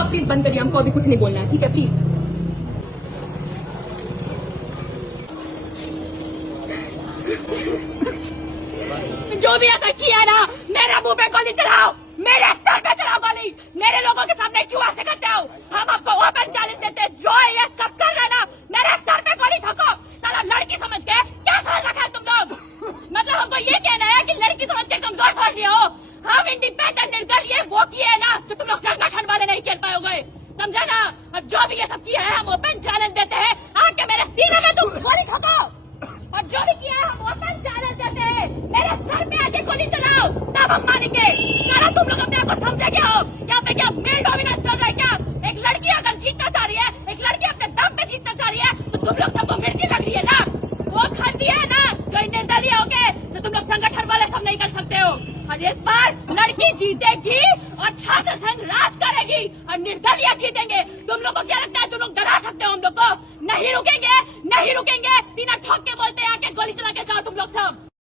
आप प्लीज बंद करिए, हमको अभी कुछ नहीं बोलना है, ठीक है प्लीज। जो भी ऐसा किया ना, मेरे मुंह पे गोली चलाओ, मेरे सर पे चलाओ गोली, मेरे लोगों के सामने क्यों ऐसे करते हो? हम आपको ओपन चैलेंज देते हैं, जो ये सब कर रहे ना, मेरे सर पे गोली ठोको। साला लड़की समझ के क्या समझ रखा है तुम लोग? मतलब हमको ये कहना है कि लड़की समझ के कमजोर समझ लिया हो? हम इंडिपेंडेंट निर्दलीय वो किए ना जो तुम लोग संगठन वाले नहीं खेल पाओगे, समझा ना? और जो भी ये सब किया है हम ओपन चैलेंज देते हैं, आके मेरे सीने में तुम गोली ठोको। और जो भी किया है हम ओपन चैलेंज देते हैं, मेरे सर पे आके गोली चलाओ, तब हम मानेंगे। सारा तुम लोग अपने आप को समझे क्या हो? यहाँ पे क्या मेल डोमिनेंस चल रहा है क्या? एक लड़की अगर जीतना चाह रही है, एक लड़की अपने दम पे जीतना चाह रही है, तो तुम लोग सबको मिर्ची लग रही है ना? वो खंडी है ना जो निर्दलीय हो गए, तो तुम लोग संगठन वाले सब नहीं कर सकते हो। और इस बार लड़की जीतेगी और छात्र संघ राज करेगी और निर्दलीय जीतेंगे। तुम लोग को क्या लगता है तुम लोग डरा सकते हो हम लोग को? नहीं रुकेंगे, नहीं रुकेंगे, सीना ठोक के बोलते हैं, आके गोली चला के जाओ तुम लोग सब।